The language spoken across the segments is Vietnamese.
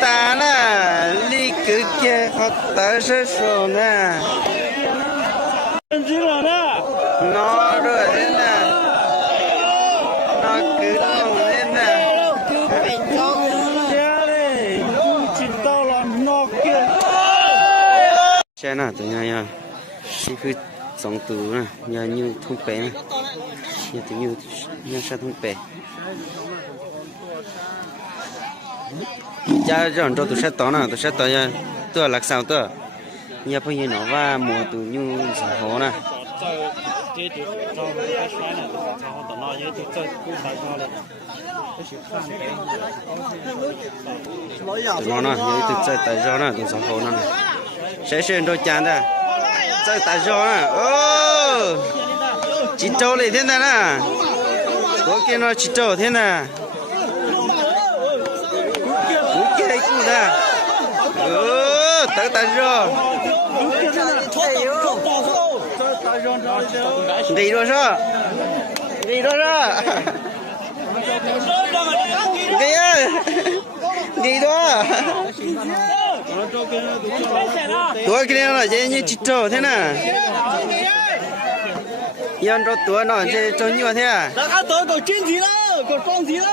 大了，你哥哥好大声说呢。真知道呢。哪个人呢？哪个人呢？家嘞，不知道了，哪个？现在怎样呀？是去中毒呢，要牛通白呢，现在牛要杀通白。家人都杀到呢，都杀到呀，多ลักษาตัวอย่าพยินว่าหมอตูยูสิโหนะตัวน้อยๆตัวใจตายนะตัวสองคนนั่นใช้เส้นโดยจานได้ใจตายนะโอ้จิตโตเลย天的呢我给那จิตโต天的得大肉，给多少？给多少？给呀，给多少？多给了，这你几周天呢？要多多呢，这周几天？那他多够经济了，够装机了。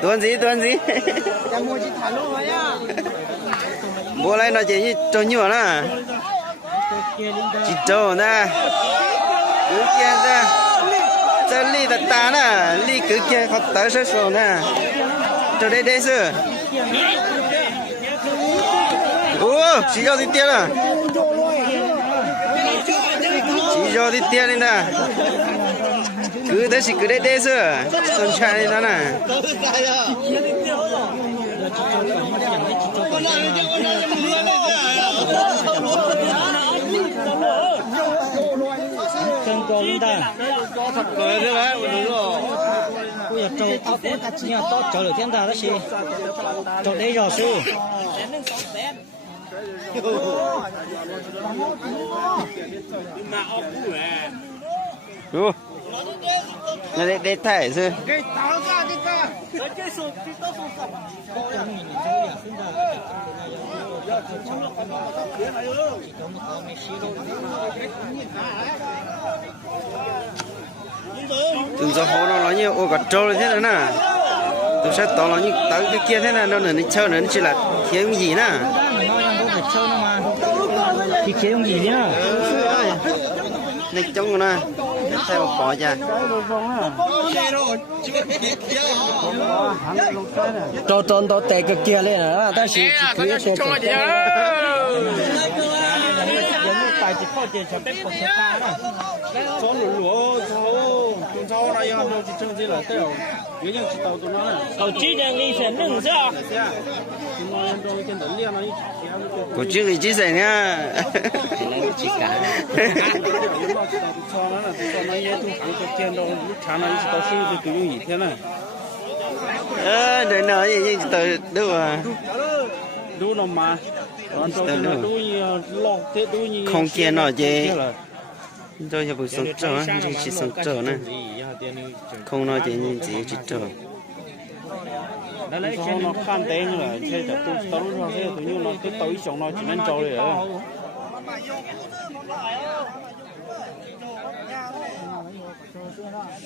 多几？在摸起谈论了呀。过来那这周几了？几周呢？有点的，这里的大呢，离个间好大声说呢，这里这是。哦，洗脚的跌了，洗脚的跌了呢，这是这是，生产的呢。真高的，对的来，我知道。我要找，只要到找了天大那些，找得着手。哟，那得太是。给打个这个，这手这到手上。chúng ta họ nó như ô gật trâu thế này nè tôi sẽ tỏ nó như tới cái kia thế này nó nữa chơi nữa chỉ là thiếu gì nè thì thiếu gì nhá này trong nè theo bỏ ra cho tròn to tè cái kia lên à ta chỉ cứ cho tại chỉ có tiền cho tết của chúng ta đấy cho lúa cho cháu này ăn đâu chỉ trông gì là tiêu những những chỉ tàu tụi nó tàu chỉ đang đi xem nương sao chúng nó ăn đâu cái tận liên nó có chữ gì chứ gì nha chỉ cả cho nó là cho nó nhớ tụi thằng có tiền đâu lúc sáng nó chỉ tàu sư thì tụi gì thế này để nói gì từ đâu à đu nó mà không kia nó gì tôi sẽ bớt sống trở chỉ sống trở nè không nói gì như gì chỉ trở lấy cái nó khăn tên rồi thế là tôi rồi thế tụi nó cái tối xong nó chỉ nên cho rồi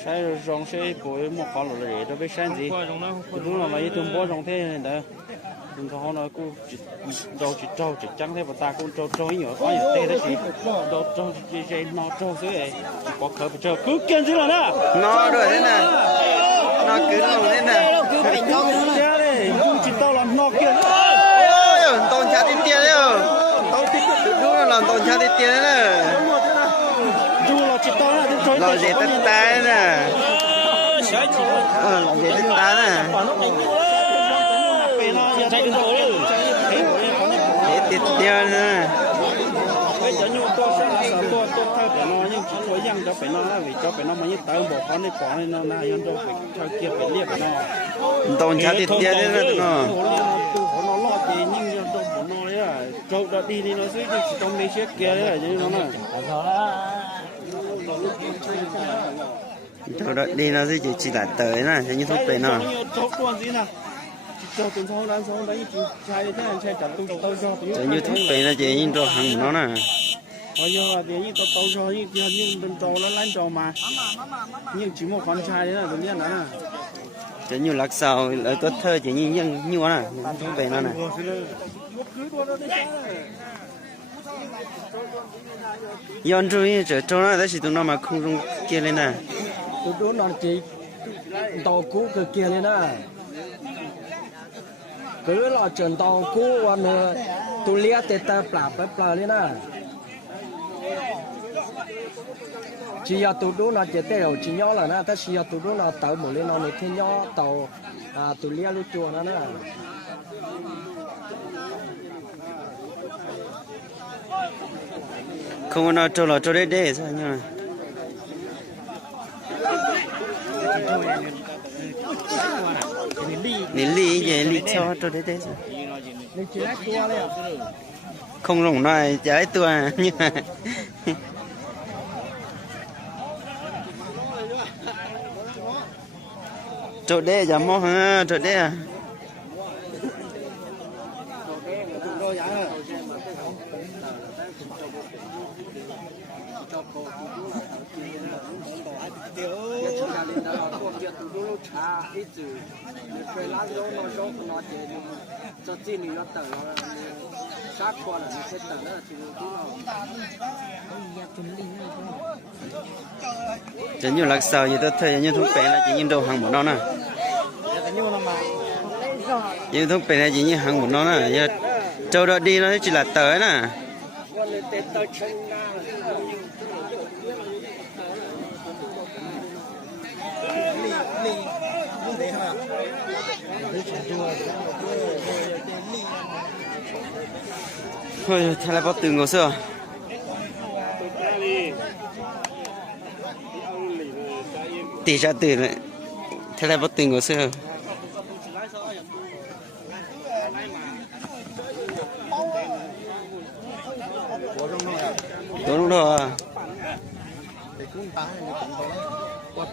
sai rồi rong xe bồi một khó rồi để nó biết sáng gì đúng là mấy tụi bố rong thế này đó chúng ta nói cô đâu chỉ trắng thế mà ta cũng trâu nhỏ có nhiều tê đó chị đâu chỉ nó trâu dưới này có khởi phải trâu cứ kiên chứ là nè nó rồi thế này nó cứ nó thế này cứ phải cho nó đây cũng chỉ tao làm nó kiên tôn cha tiền tiền đấy đúng là làm tôn cha tiền tiền đấy dù là chỉ tao là làm gì tất tay nè làm gì tất tay nè tiết tiêu nè bây giờ như tôi thay phải nó nhưng chỉ có rằng cho phải nó vì cho phải nó mà như tao bỏ con đi bỏ nên nó là cho phải cho kia phải liệp nó tôn cha tiết tiêu đấy nó nó lo thì nhưng cho nó đấy à cho nó đi thì nó sẽ chỉ trong mấy chiếc kia đấy là như nó này cho đó đi nó sẽ chỉ là tới nè như thuốc về nó cho tuần sau đang sau đấy chị trai thế trai chặt tôi cho Chạy như thúc bè là chạy như trò hàng nó nè. bây giờ thì như tao cho như tuần trâu nó lăn trâu mà nhưng chỉ một con trai đấy là tự nhiên đó nè Chạy như lạc sao lại tốt thơ chạy như như nè, thúc bè nó nè. Yon chú ý trở trâu nó chỉ tụi nó mà không rung kia lên nè. Tụi nó chỉ tàu cũ cái kia lên nè. Cứ là trận tàu cũวันtụi lia tê tê plà lên nè. Chỉ là tụi nó chỉ tê rồi chỉ nhỏ là nè,แต่chỉ là tụi nó tàu một lên nó thì nhỏ tàu tụi lia lúc chuột nó nè. Không có nó trâu là trâu đê sao nhá. Lý về lý cho trâu đê sao. Không rủng nói trái tua nhưng mà trâu đê giảm mó ha trâu đê à. Chỉ như lạc sao như tôi thấy như thúc bè là chỉ như đầu hàng của nó nè. Như thúc bè là chỉ như hàng của nó nè. Như châu đó đi nó chỉ là tới nè. Thôi, thế là bắt từ ngồi xưa. Tỷ ra từ này. Thế là bắt từ ngồi xưa. Đúng rồi.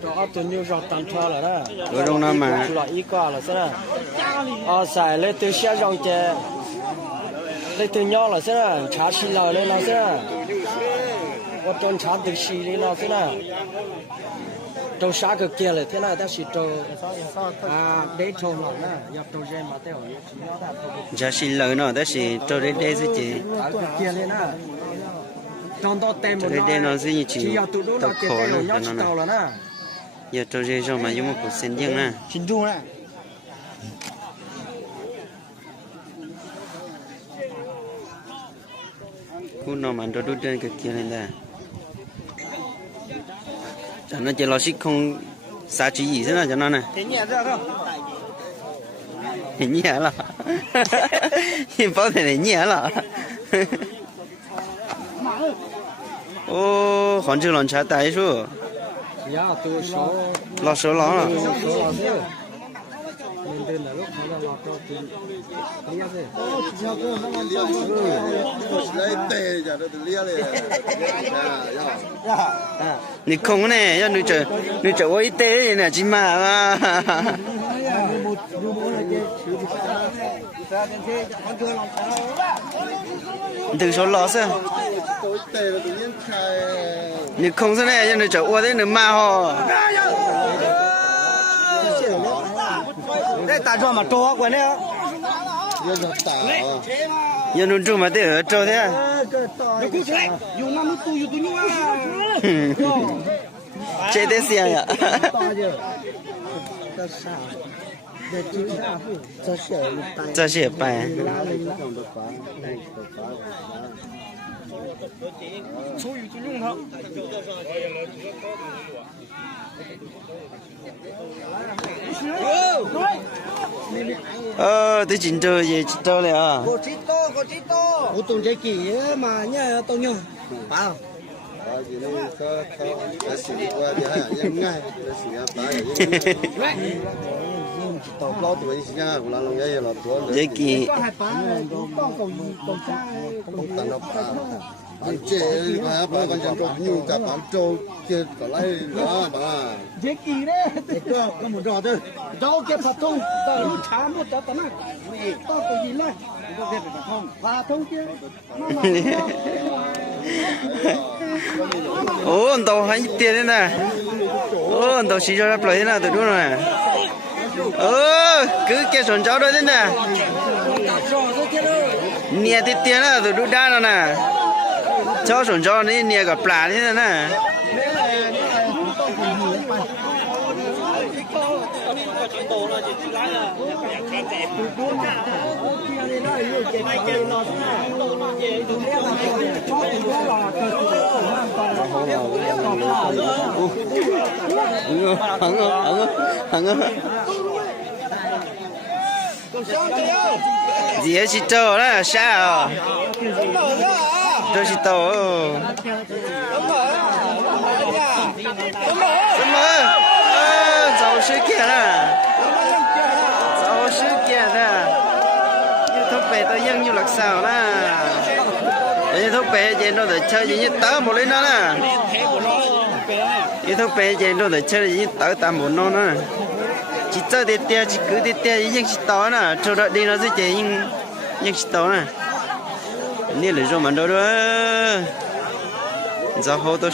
Đó tụi nhiều giọt tàn cho là đó. Đúng rồi nó mà. Loại ý quả là sao đó. Xài lên từ xe rong chè. Lên từ nhỏ là sao đó. Chá xì lờ lên là sao đó. Và tôn chá từ xì lên là sao đó. Trâu xá cực kia là thế này ta xì trâu. Để trâu lỏng nè. Nhập trâu dây mà tèo. Chá xì lờ nó ta xì trâu đê sẽ chỉ. Cực kia lên nè. Trong đó tem một nó chỉ tàu khổ nữa cho nó nè. Giờ trâu dê cho mà dùng một cục sen riêng nè. Xin du nè. Cú nó mà trâu đút trên cái kia lên đây. Cho nó chỉ lo xích không xả chỉ gì thế nào cho nó nè. Thế nhẹ ra không? Nhẹ là. Bao thể này nhẹ là. Ô, còn chưa lần trả tay số. Dạ, tôi số. Lo số lo à. Mình tên là lúc thấy là lọt cho tiền. Lý á thế. Lấy tê giờ nó lia liền. Nị không nè, cho nữ trở ôi tê nè chỉ mà. Từ số lo sao? Nị không sao nè, cho nữ trở ôi thế nữ ma ho. Đây ta cho mà trò quên đấy. Giờ nó trông mà thế ở trâu thế à? Dùng năm tu dùng tu nhung à. Chế thế xem ạ. Cho xe bài. Tôi chỉnh trâu gì chỉnh trâu này à? Cô chít to. Cô tụng trái kỷ mà nhá tao nhung. Bảo. Dễ kỳ. bạn trẻ mà bà con chẳng có nhiều cả bạn trâu kia có lấy đó bà dễ kỳ đấy có một trò thôi trâu kia phạt thông tao lúc chám một trò tao nè tao cái gì lên tao kia phạt thông kia ô tàu hay tiền đấy nè ô tàu xí cho nó plei nè tụi nó nè cứ kia sồn chó đó đấy nè nia thì tiền nè tụi nó đa nè cho sồn chó này nia gặp plà thế nè gì hết trâu đó sao trâu chỉ tàu giàu sự kiện à giàu sự kiện à như thúc về tôi dân như lạc sao nè như thúc về vậy nó để chơi gì như tớ một lên đó nè như thúc về vậy nó để chơi gì như tớ tạm một non nè chỉ chơi để tia chỉ cứ để tia những chỉ tớ nè cho đó đi nó sẽ chơi những chỉ tớ nèนี่เลยจอมันด้วยจ้าเขาตัว